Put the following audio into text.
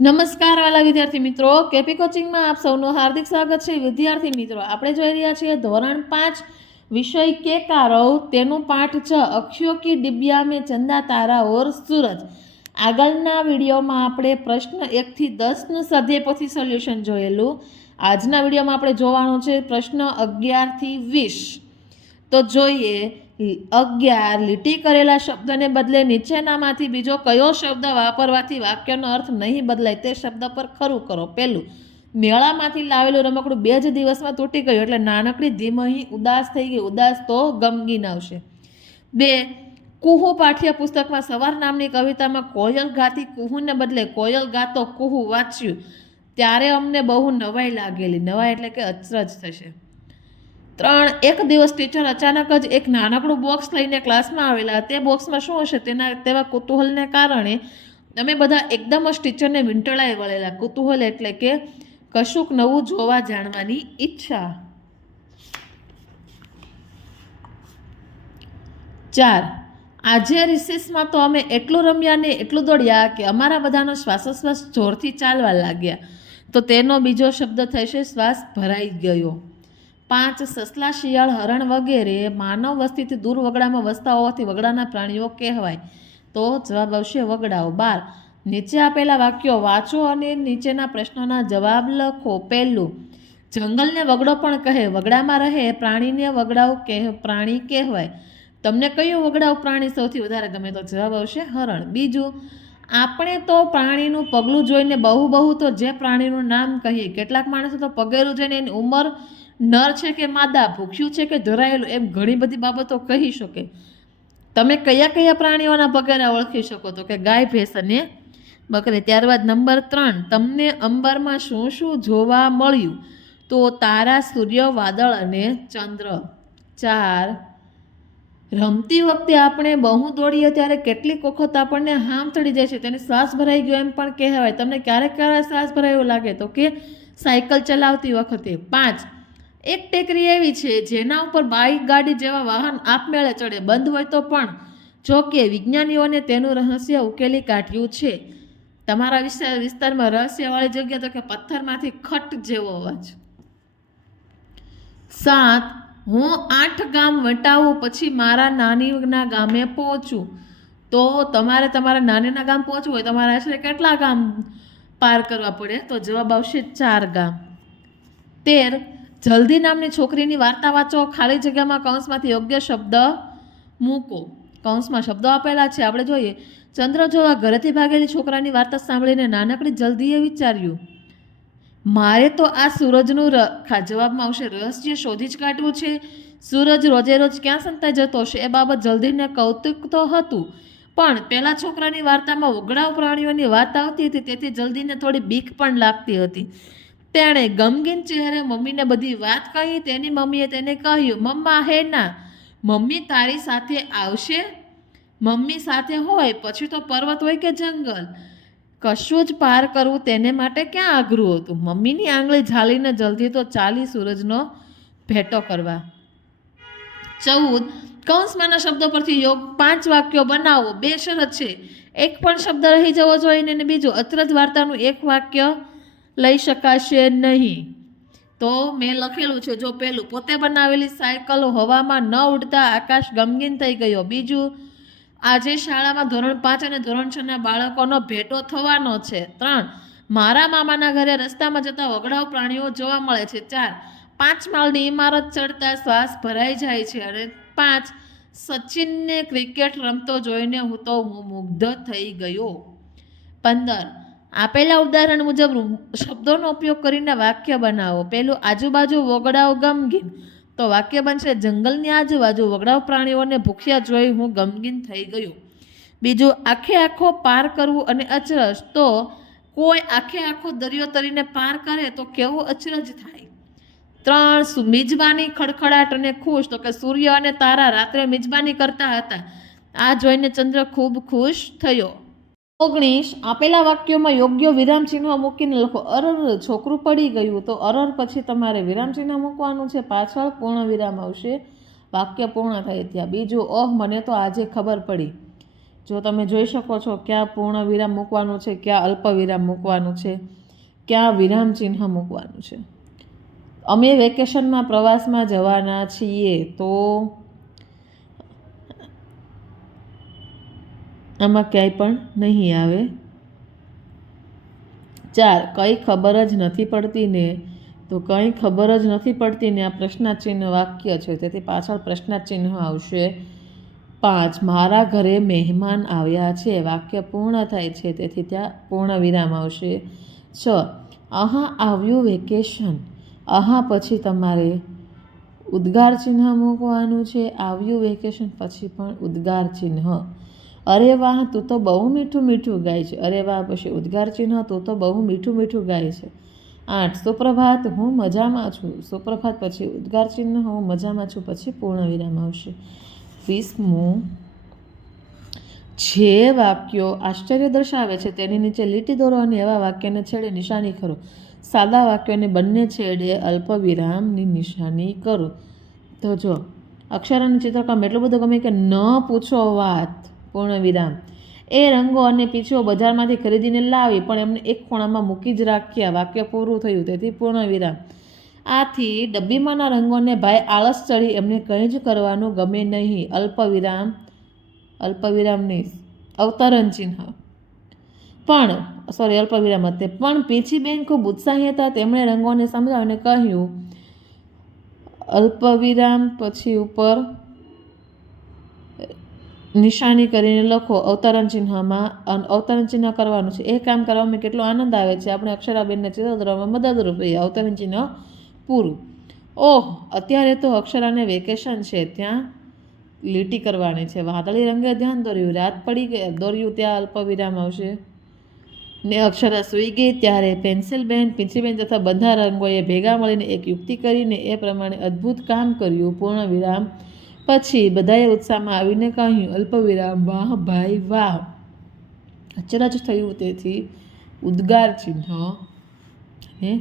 નમસ્કાર, વાલા વિદ્યાર્થી મિત્રો. કેપી કોચિંગમાં આપ સૌનું હાર્દિક સ્વાગત છે. વિદ્યાર્થી મિત્રો, આપણે જોઈ રહ્યા છીએ ધોરણ પાંચ, વિષય કે કારવ. તેનું પાઠ છ, અક્ષયો કી ડિબ્યા મેં ચંદા તારા ઓર સૂરજ. આગળના વિડીયોમાં આપણે પ્રશ્ન એકથી દસનું સધ્ય પછી સોલ્યુશન જોયેલું. આજના વિડીયોમાં આપણે જોવાનું છે પ્રશ્ન અગિયારથી વીસ. તો જોઈએ અગિયાર લીટી કરેલા શબ્દને બદલે નીચેનામાંથી બીજો કયો શબ્દ વાપરવાથી વાક્યનો અર્થ નહીં બદલાય તે શબ્દ પર ખરું કરો. પહેલું, મેળામાંથી લાવેલું રમકડું બે જ દિવસમાં તૂટી ગયું એટલે નાનકડી ધીમહી ઉદાસ થઈ ગઈ. ઉદાસ તો ગમગીન આવશે. બે, કુહુ પાઠ્ય પુસ્તકમાં સવાર નામની કવિતામાં કોયલ ગાતી કુહુને બદલે કોયલ ગાતો કુહુ વાંચ્યું. ત્યારે અમને બહુ નવાઈ લાગેલી. નવાઈ એટલે કે અચરજ થશે. ત્રણ, એક દિવસ ટીચર અચાનક જ એક નાનકડું બોક્સ લઈને ક્લાસમાં આવેલા. તે બોક્સમાં શું હશે? તેના, તેવા કુતૂહલને કારણે અમે બધા એકદમ જ ટીચરને વીંટળાઈ વળેલા. કુતૂહલ એટલે કે કશુંક નવું જોવા જાણવાની ઈચ્છા. ચાર, આજે રિસેસમાં તો અમે એટલું રમ્યા ને એટલું દોડ્યા કે અમારા બધાનો શ્વાસોશ્વાસ જોરથી ચાલવા લાગ્યા. તો તેનો બીજો શબ્દ થશે, શ્વાસ ભરાઈ ગયો. પાંચ સસલા શિયાળ હરણ વગેરે માનવ વસ્તીથી દૂર વગડામાં વસતા હોવાથી વગડાના પ્રાણીઓ કહેવાય. તો જવાબ આવશે વગડાઓ. બાર. નીચે આપેલા વાક્યો વાંચો અને નીચેના પ્રશ્નોના જવાબ લખો. પહેલું, જંગલને વગડો પણ કહે. વગડામાં રહે, પ્રાણીને વગડાવ કહે, પ્રાણી કહેવાય. તમને કયું વગડાવ પ્રાણી સૌથી વધારે ગમે તો જવાબ આવશે હરણ. બીજું, આપણે તો પ્રાણીનું પગલું જોઈને બહુ બહુ તો જે પ્રાણીનું નામ કહીએ, કેટલાક માણસો તો પગેરું જોઈને એની ઉંમર નર છે કે માદા, ભૂખ્યું છે કે ધરાયેલું એમ ઘણી બધી બાબતો કહી શકે. તમે કયા કયા પ્રાણીઓના પગેરા ઓળખી શકો તો કે ગાય, ભેંસ અને બકરી. ત્યારબાદ નંબર ત્રણ, તમને અંબરમાં શું શું જોવા મળ્યું? તો તારા, સૂર્ય, વાદળ અને ચંદ્ર. ચાર, રમતી વખતે આપણે બહુ દોડીએ ત્યારે કેટલીક વખત આપણને હામ ચડી જાય છે, તેને શ્વાસ ભરાઈ ગયો એમ પણ કહેવાય. તમને ક્યારેક ક્યારેક શ્વાસ ભરાયો લાગે તો કે સાયકલ ચલાવતી વખતે. પાંચ એક ટેકરી એવી છે, જેના ઉપર બાઇક ગાડી જેવા વાહન આપમેળે ચડે, બંધ હોય તો પણ જો કે વિજ્ઞાનીઓને તેનું રહસ્ય ઉકેલી કાઢ્યું છે. તમારા વિસ્તાર વિસ્તારમાં રહસ્યવાળી જગ્યા તો કે પથ્થરમાંથી ખટ જેવો અવાજ. સાત, હું આઠ ગામ વટાવું, પછી મારા નાનીના ગામે પહોંચું. તો તમારે તમારા નાનીના ગામ પહોંચવું હોય, તમારે આશરે કેટલા ગામ પાર કરવા પડે? તો જવાબ આવશે ચાર ગામ. તેર જલ્દી નામની છોકરીની વાર્તા વાંચો. ખાલી જગ્યામાં કૌંસમાંથી યોગ્ય શબ્દ મૂકો. કૌંસમાં શબ્દો આપેલા છે. આપણે જોઈએ. ચંદ્ર જોવા ઘરેથી ભાગેલી છોકરાની વાર્તા સાંભળીને નાનકડી જલ્દીએ વિચાર્યું, મારે તો આ સૂરજનું ર જવાબમાં આવશે, રહસ્ય શોધી જ કાઢવું છે. સૂરજ રોજે રોજ ક્યાં સંતાઈ જતો હશે? એ બાબત જલ્દીને કૌતુક તો હતું. પણ પેલા છોકરાની વાર્તામાં ઉગડાવ પ્રાણીઓની વાત આવતી હતી. તેથી જલ્દીને થોડી બીક પણ લાગતી હતી. તેણે ગમગીન ચહેરે મમ્મીને બધી વાત કહી. તેની મમ્મીએ તેને કહ્યું, મમ્મા, હે ના, મમ્મી તારી સાથે આવશે? મમ્મી સાથે હોય, પછી તો પર્વત હોય કે જંગલ? કશું જ પાર કરવું તેને માટે ક્યાં આઘરું હતું? મમ્મીની આંગળી ઝાલીને જલ્દી તો ચાલી સૂરજનો ભેટો કરવા. ચૌદ, કૌંસમાંના શબ્દો પરથી યોગ પાંચ વાક્યો બનાવો. બે શરત છે. એક પણ શબ્દ રહી જવો જોઈએ ને બીજું. અચરજ વાર્તાનું એક વાક્ય લઈ શકાશે નહીં. તો મેં લખેલું છે, જો પહેલું પોતે બનાવેલી સાયકલ હવામાં ન ઉડતા આકાશ ગમગીન થઈ ગયો. બીજું, આજે શાળામાં ધોરણ પાંચ અને ધોરણ છના બાળકોનો ભેટો થવાનો છે. ત્રણ, મારા મામાના ઘરે રસ્તામાં જતા વગડાવ પ્રાણીઓ જોવા મળે છે. ચાર, પાંચ માળની ઇમારત ચડતા શ્વાસ ભરાઈ જાય છે. અને પાંચ, સચિનને ક્રિકેટ રમતો જોઈને હું તો હું મુગ્ધ થઈ ગયો. પંદર આપેલા ઉદાહરણ મુજબ શબ્દોનો ઉપયોગ કરીને વાક્ય બનાવો. પેલું આજુબાજુ વગડાવ ગમગીન. તો વાક્ય બનશે, જંગલની આજુબાજુ વગડાવ પ્રાણીઓને ભૂખ્યા જોઈ હું ગમગીન થઈ ગયો. બીજું, આખે આખો પાર કરવું અને અચરજ. તો કોઈ આખે આખો દરિયો તરીને પાર કરે તો કેવો અચરજ થાય? ત્રણ મિજબાની ખડખડાટ અને ખુશ. તો કે, સૂર્ય અને તારા રાત્રે મિજબાની કરતા હતા. આ જોઈને ચંદ્ર ખૂબ ખુશ થયો. ઓગણીસ, આપેલા વાક્યોમાં યોગ્ય વિરામચિહ્ન મૂકીને લખો. અરર, છોકરું પડી ગયું. તો અરર પછી તમારે વિરામચિહ્ન મૂકવાનું છે. પાછળ પૂર્ણ વિરામ આવશે. વાક્ય પૂર્ણ થાય ત્યાં. બીજું, ઓહ, મને તો આજે ખબર પડી. જો તમે જોઈ શકો છો, ક્યાં પૂર્ણ વિરામ મૂકવાનું છે, ક્યાં અલ્પ વિરામ મૂકવાનું છે, ક્યાં વિરામ ચિહ્ન મૂકવાનું છે. અમે વેકેશનમાં પ્રવાસમાં જવાના છીએ, તો આમાં ક્યાંય પણ નહીં આવે. ચાર, કંઈ ખબર જ નથી પડતી ને. તો કંઈ ખબર જ નથી પડતી ને આ પ્રશ્નાચિહ્ન વાક્ય છે. તેથી પાછળ પ્રશ્નાચિહ્ન આવશે. પાંચ, મારા ઘરે મહેમાન આવ્યા છે. વાક્ય પૂર્ણ થાય છે. તેથી ત્યાં પૂર્ણ વિરામ આવશે. છ આહા આવ્યું વેકેશન. આહા પછી તમારે ઉદ્ગાર ચિહ્ન મૂકવાનું છે. આવ્યું વેકેશન પછી પણ ઉદ્ગાર ચિહ્ન. અરે વાહ, તું તો બહુ મીઠું મીઠું ગાય છે. અરે વાહ, પછી ઉદ્ગાર ચિહ્ન, તું તો બહુ મીઠું મીઠું ગાય છે. આઠ, સુપ્રભાત, હું મજામાં છું. સુપ્રભાત પછી ઉદ્ગાર ચિહ્ન, હું મજામાં છું. પછી પૂર્ણ વિરામ આવશે. વીસમું જે વાક્યો આશ્ચર્ય દર્શાવે છે, તેની નીચે લીટી દોરો અને એવા વાક્યને છેડે નિશાની કરો. સાદા વાક્યોને બંને છેડે અલ્પ વિરામની નિશાની કરો. તો જો અક્ષર ચિત્રકામ એટલું બધું ગમે કે ન પૂછો વાત. પૂર્ણ વિરામ એ રંગો અને પીછો બજારમાંથી ખરીદીને લાવી પણ એમને એક ખૂણામાં મૂકી જ રાખ્યા. વાક્ય પૂરું થયું, તેથી પૂર્ણ વિરામ આથી ડબ્બીમાંના રંગોને ભાઈ આળસ ચડી એમને કંઈ જ કરવાનું ગમે નહીં. અલ્પ વિરામ અલ્પ નહીં અવતરણ ચિહ્ન. પણ સોરી અલ્પ વિરામ હતી પણ પીછીબેન ખૂબ ઉત્સાહી હતા. તેમણે રંગોને સમજાવીને કહ્યું અલ્પ વિરામ પછી ઉપર નિશાની કરીને લખો, અવતરણ ચિહ્નમાં અવતરણ ચિહ્ન કરવાનું છે. એ કામ કરવામાં કેટલો આનંદ આવે છે. આપણે અક્ષરાબેનને ચિત્ર દોરવામાં મદદરૂપ રહીએ અવતરણ ચિહ્ન પૂરું. ઓહ, અત્યારે તો અક્ષરાને વેકેશન છે. ત્યાં લીટી કરવાની છે. વાદળી રંગે ધ્યાન દોર્યું. રાત પડી ગઈ. દોર્યું ત્યાં અલ્પ વિરામ આવશે. ને અક્ષરા સૂઈ ગઈ. ત્યારે પેન્સિલ બેન પીંછીબેન તથા બધા રંગોએ ભેગા મળીને એક યુક્તિ કરીને એ પ્રમાણે અદ્ભુત કામ કર્યું. પૂર્ણ વિરામ. પછી બધાએ ઉત્સાહમાં આવીને કહ્યું, અલ્પવિરામ, વાહ ભાઈ, વાહ. અચરજ થયું, તેથી ઉદ્ગાર ચિહ્ન, અને